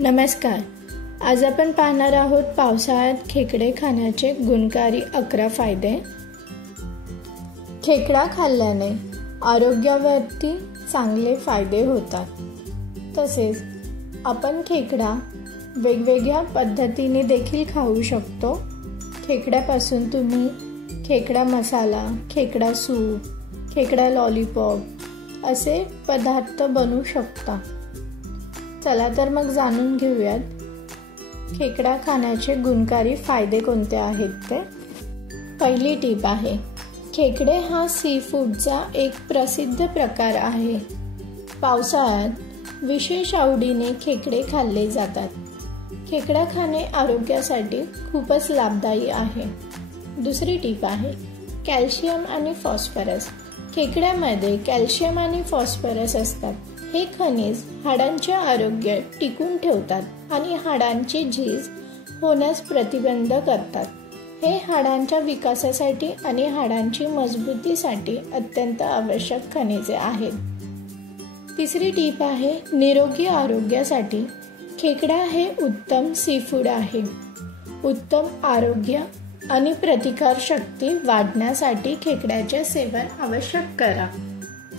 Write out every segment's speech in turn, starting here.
नमस्कार. आज आपण पाहणार आहोत पावसाळ्यात खेकडे खाण्याचे गुणकारी 11 फायदे. खेकडा खाल्ल्याने आरोग्यावरती चांगले फायदे होतात. तसेच आपण खेकडा वेगवेगळ्या पद्धतीने देखील खाऊ शकतो. खेकड्यापासून तुम्ही खेकडा मसाला, खेकडा सूप, खेकडा लॉलीपॉप असे पदार्थ बनवू शकता. चला तर मग जाणून घेऊयात खेकडा खाण्याचे गुणकारी फायदे कोणते आहेत ते. पहिली टीप आहे, खेकडे हा सी फूडचा एक प्रसिद्ध प्रकार आहे. पावसाळ्यात विशेष आवडीने खेकडे खाल्ले जातात. खेकडा खाणे आरोग्यासाठी खूपच लाभदायी आहे. दुसरी टीप आहे, कॅल्शियम आणि फॉस्फरस. खेकड्यामध्ये कॅल्शियम आणि फॉस्फरस असतात. हे खनिज हाडांचे आरोग्य टिकून ठेवतात आणि हाडांची झीज होण्यास प्रतिबंध करतात. हे हाडांच्या विकासासाठी आणि हाडांची मजबूतीसाठी अत्यंत आवश्यक खनिजे आहेत. तिसरी टीप आहे, निरोगी आरोग्यासाठी खेकडा हे उत्तम सी फूड आहे. उत्तम आरोग्य आणि प्रतिकार शक्ती वाढण्यासाठी खेकड्याचे सेवन आवश्यक करा.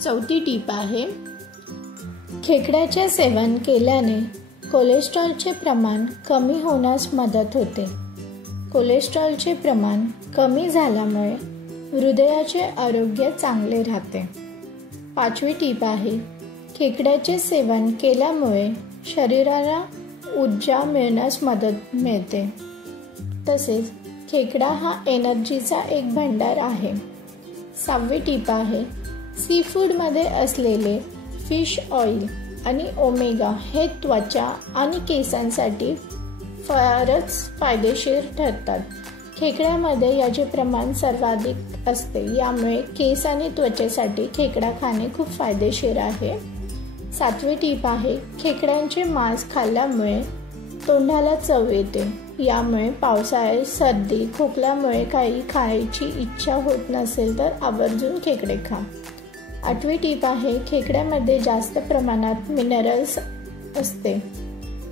चौथी टीप आहे, खेकड्याचे सेवन केल्याने कोलेस्ट्रॉलचे प्रमाण कमी होण्यास मदत होते. कोलेस्ट्रॉलचे प्रमाण कमी झाल्यामुळे हृदयाचे आरोग्य चांगले राहते. पाचवी टीप आहे, खेकड्याचे सेवन केल्यामुळे शरीराला ऊर्जा मिळण्यास मदत मिळते. तसेच खेकडा हा एनर्जीचा एक भंडार आहे. सहावी टीप आहे, सी फूडमध्ये असलेले फिश ऑइल आणि ओमेगा हे त्वचा आणि केसांसाठी फारच फायदेशीर ठरतात. खेकड्यामध्ये याचे प्रमाण सर्वाधिक असते. यामुळे केस आणि त्वचेसाठी खेकडा खाणे खूप फायदेशीर आहे. सातवी टीप आहे, खेकड्यांचे मांस खाल्ल्यामुळे तोंडाला चव येते. यामुळे पावसाळ्यात सर्दी खोकल्यामुळे काही खायची इच्छा होत नसेल तर आवर्जून खेकडे खा. आठवी टीप आहे, खेकड्यामध्ये जास्त प्रमाणात मिनरल्स असते.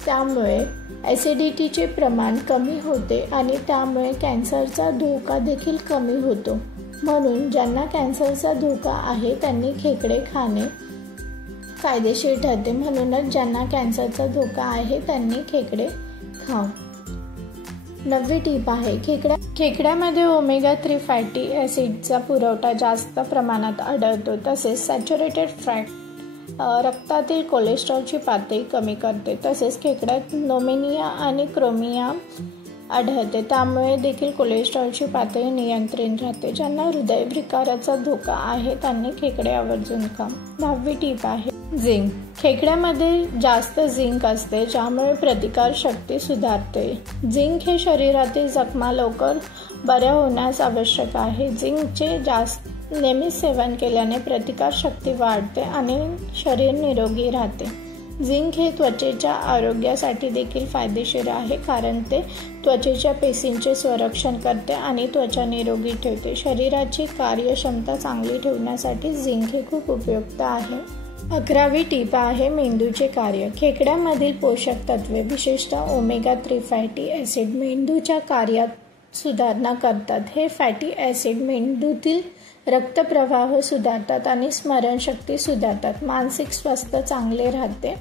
त्यामुळे ॲसिडिटीचे प्रमाण कमी होते आणि त्यामुळे कॅन्सरचा धोका देखील कमी होतो. म्हणून ज्यांना कॅन्सरचा धोका आहे त्यांनी खेकडे खाणे फायदेशीर ठरते. म्हणूनच ज्यांना कॅन्सरचा धोका आहे त्यांनी खेकडे खा. नववी टीप आहे, खेकड्यामध्ये ओमेगा 3 फॅटी ॲसिडचा पुरवठा जास्त प्रमाणात आढळतो. तसेच सॅच्युरेटेड फॅट रक्तातील कोलेस्ट्रॉलची पातळी कमी करते. तसेच खेकड्यात नोमेनिया आणि क्रोमिया आढळते. त्यामुळे देखील कोलेस्ट्रॉलची पातळी नियंत्रित राहते. ज्यांना हृदयविकाराचा धोका आहे त्यांनी खेकडे आवर्जून खा. 10वी टीप आहे, झिंक. खेकड्यामध्ये जास्त झिंक असते ज्यामुळे प्रतिकार शक्ती सुधारते. झिंक हे शरीरातील जखमा लवकर बऱ्या होण्यास आवश्यक आहे. झिंकचे नेहमी सेवन केल्याने प्रतिकार शक्ती वाढते आणि शरीर निरोगी राहते. झिंक हे त्वचेच्या आरोग्यासाठी देखील फायदेशीर आहे, कारण ते त्वचेच्या पेशींचे संरक्षण करते आणि त्वचा निरोगी ठेवते. शरीराची कार्यक्षमता चांगली ठेवण्यासाठी झिंक हे खूप उपयुक्त आहे. 11वी टीप आहे, मेंदूचे कार्य. खेकड्यामधील पोषक तत्वे विशेषतः ओमेगा 3 फॅटी ॲसिड मेंदूच्या कार्यात सुधारणा करतात. हे फॅटी ॲसिड मेंदूतील रक्तप्रवाह सुधारतात आणि स्मरणशक्ती सुधारतात. मानसिक स्वास्थ्य चांगले राहते.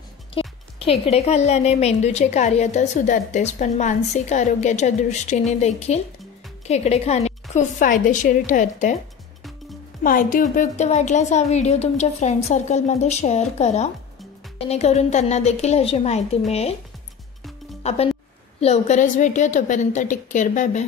खेकडे खाल्ल्याने मेंदूचे कार्य तर सुधारतेच, पण मानसिक आरोग्याच्या दृष्टीने देखील खेकडे खाणे खूप फायदेशीर ठरते. माहिती उपयुक्त वाटल्यास हा व्हिडिओ तुमच्या फ्रेंड सर्कलमध्ये शेअर करा, जेणेकरून त्यांना देखील ह्याची माहिती मिळेल. आपण लवकरच भेटूया. तोपर्यंत टेक केअर. Bye bye.